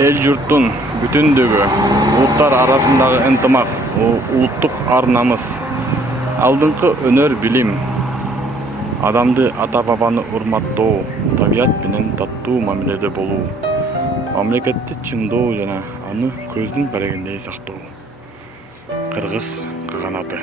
эл журттун бүтүндүгү, улуттар арасындагы ынтымак, улуттук ар намыс, алдыңкы өнөр билим, адамды ата бабаны урматтоо, табият менен таттуу мамиледе болуу, мамлекетти чындоо жана аны көздүн карегиндей сактоо. Кыргыз каганаты.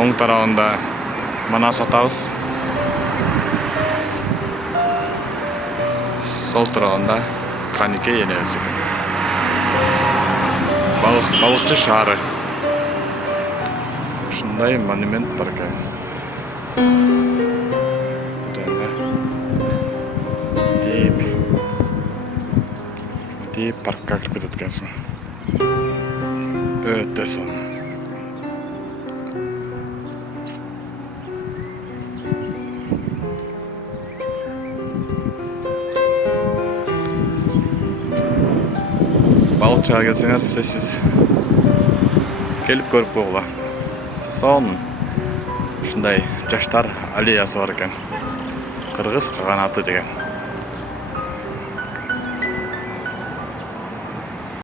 Оң тарабында Манас атабыз. Сол тарабында Каникей энебиз. Балыкчы шаары. Ушундай монумент бар экен. Деп паркка кирип кетет экенсиң. Өтө сонун. Балыкчыга келсеңер, сесиз келип көрүп койгула. Сон ушундай жаштар аллеясы бар экен. Кыргыз каганаты деген.